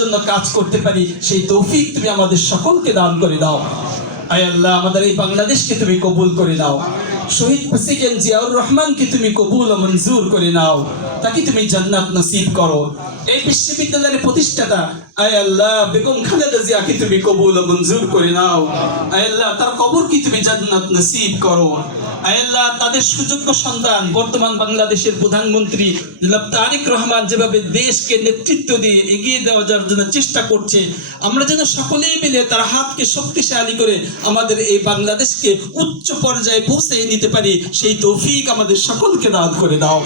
জন্য কাজ করতে পারি সেই তৌফিক তুমি আমাদের সকলকে দান করে দাও। আয় আল্লাহ, আমাদের এই বাংলাদেশকে তুমি কবুল করে নাও। শহীদ প্রেসিডেন্ট জিয়াউর রহমানকে তুমি কবুল ও মঞ্জুর করে নাও, তাকে তুমি জান্নাত নসিব করো। এই বিশ্ববিদ্যালয়ের প্রতিষ্ঠাতা আয় আল্লাহ বেগম খালেদা জিয়াকে তুমি কবুল ও মঞ্জুর করে নাও। আয় আল্লাহ, তার কবরকে তুমি জান্নাত নসিব করো। আয় আল্লাহ, তাদের সুযোগ্য সন্তান বর্তমান বাংলাদেশের প্রধানমন্ত্রী জনাব তারেক রহমান যেভাবে দেশকে নেতৃত্ব দিয়ে এগিয়ে দেওয়ার জন্য চেষ্টা করছে, আমরা যেন সকলেই মিলে তার হাতকে শক্তিশালী করে আমাদের এই বাংলাদেশকে উচ্চ পর্যায়ে পৌঁছে নিতে পারি সেই তৌফিক আমাদের সকলকে দান করে দাও।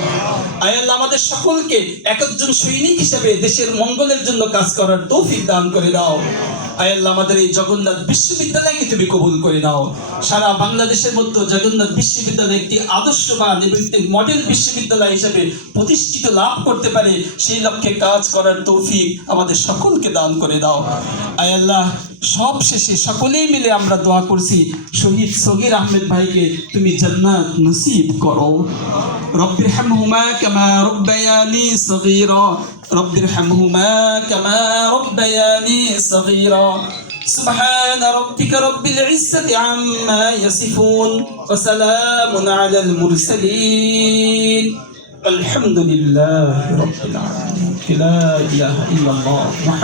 আয় আল্লাহ, আমাদের সকলকে এক একজন সৈনিক হিসেবে দেশের মঙ্গলের জন্য কাজ করার তৌফিক দান করে দাও। আয় আল্লাহ, আমাদের এই জগন্নাথ বিশ্ববিদ্যালয়কে তুমি কবুল করে নাও। সারা বাংলাদেশের মধ্যে জগন্নাথ বিশ্ববিদ্যালয় একটি আদর্শবান এবং একটি মডেল বিশ্ববিদ্যালয় হিসেবে প্রতিষ্ঠিত লাভ করতে পারে সেই লক্ষ্যে কাজ করার তৌফিক আমাদের সকলকে দান করে দাও। আয় আল্লাহ, সব শেষে সকলেই মিলে আমরা দোয়া করছি, শহীদ সগীর আহমেদ ভাইকে তুমি জান্নাত নসিব করো। রব্বিরহামহুমা কামা রব্বায়ানি সগীরা, রব্বিরহামহুমা কামা রব্বায়ানি সগীরা। سبحان ربك رب العزة عما يصفون وسلام على المرسلين الحمد لله رب العالمين لا إله إلا الله محمد